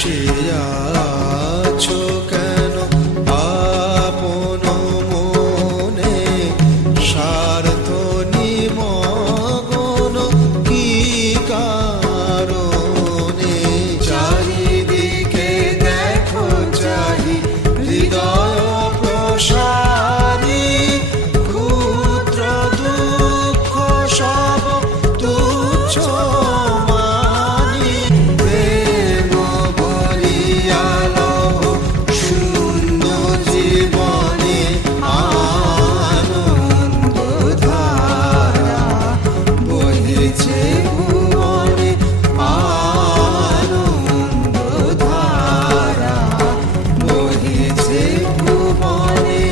আছো কেন আপন মনে স্বার্থ নিমগ্ন কি কারণে চারিদিকে দেখো চাহি হৃদয় প্রসারী ক্ষুদ্র দুঃখ সব তুচ্ছ মানি প্রেম বলিয়াল শূন্য জীবনে আনন্দ ধারা বহেছে ভুবনে আনন্দ ধারা বহেছে ভুবনে